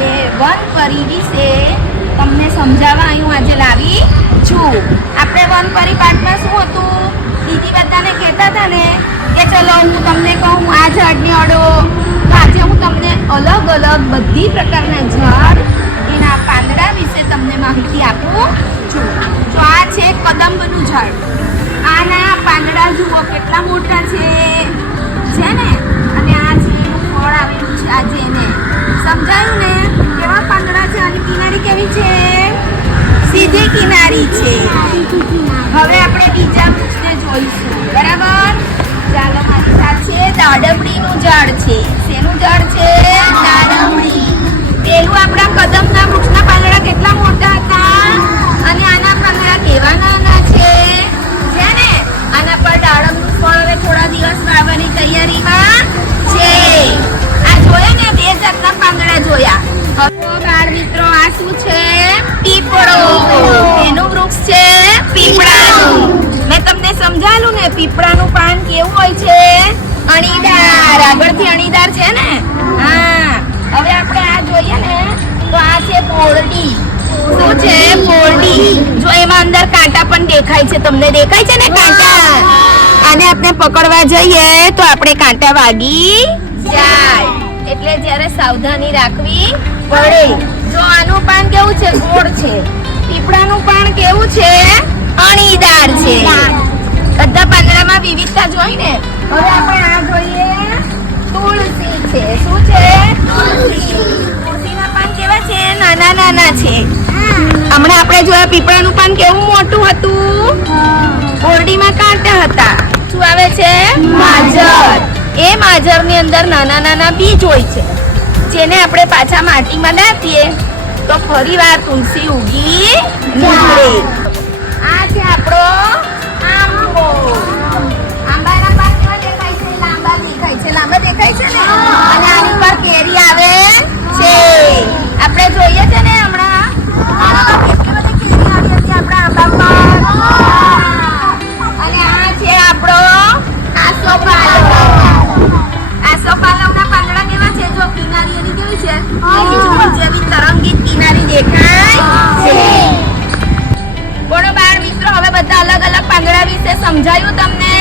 એટલે વનપરી વિશે તમને સમજાવવા હું આજે લાવી છું. આપણે વનપરી પાઠમાં શું હતું, દીદી બધાને કહેતા હતા ને કે ચલો હું તમને કહું આ ઝાડને અડો. તો આજે હું તમને અલગ અલગ બધી પ્રકારના ઝાડ એના પાંદડા વિશે તમને માહિતી આપું છું. તો આ છે કદંબનું ઝાડ. આના પાંદડા જુઓ કેટલા મોટા છે ને, અને આ છે એનું ફળ આવેલું છે. આજે એને સમજાયું ને કેવા પાંદડા છે, અને કિનારી કેવી છે, સીધી કિનારી છે. હવે આપણે બીજા વૃક્ષને જોઈશું, બરાબર? ચાલો મારી સાથે. દાડમડીનું ઝાડ છે. શેનું ઝાડ છે? દાડમડી. પેલું આપણા કદમના વૃક્ષના પાંદડા કેટલા મોટા હતા, અને આના પાંદડા કેવા નાના છે ને. આના પર દાડમનું ફળ હવે થોડા દિવસમાં આવવાની તૈયારીમાં છે. આ જોયા ને, બે જાતના પાંદડા જોયા. હવે બાળ મિત્રો, આ શું છે? પીપળો. એનું વૃક્ષ છે પીપળાનું. મેં તમને સમજાયું ને, પીપળાનું પાન કેવું હોય છે? અણીદાર. આગળથી અણીદાર છે ને. હા, હવે આપણે આ જોઈએ ને, તો આ છે બોરડી. શું છે? બોરડી. જો એમાં અંદર કાંટા પણ દેખાય છે. તમને દેખાય છે ને કાંટા? આને આપણે પકડવા જઈએ તો આપણે કાંટા વાગી જાય, એટલે જ્યારે સાવધાની રાખવી પડે. જો આનું પાન કેવું છે? ગોળ છે. પીપળાનું પાન કેવું છે? અણીદાર છે. બધા પાંદડામાં વિવિધતા જોઈ ને. હવે આપણે આ જોઈએ, તુલસી છે. શું છે? તુલસી. તુલસીના પાન કેવા છે? નાના નાના છે. હમણાં આપણે જોયા પીપળાનું પાન કેવું મોટું હતું, બોરડીમાં કાંટા હતા. શું આવે છે? માજર. એ માજરની અંદર નાના નાના બીજ હોય છે, જેને આપણે પાછા માટીમાં નાખીએ તો ફરીવાર તુલસી ઉગી નીકળે. આ છે આપણો આંબો. આંબાના પાન કેવા દેખાય છે? લાંબા દેખાય છે. લાંબા દેખાય છે ને. અને આની પર કેરી આવે છે. આપણે જોઈએ છે ને હમણાં કેટલી બધી કેરી આવી હતી આપણા આંબા પર. અને આ છે આપણો આસોપાલવ. આસોપાલવના પાંદડા કેવા છે? જો કિનારી એની કેવી છે? જેવી તરંગીત કિનારી દેખાય છે. બોલો બાળ મિત્રો, હવે બધા અલગ અલગ પાંદડા વિશે સમજાયું તમને?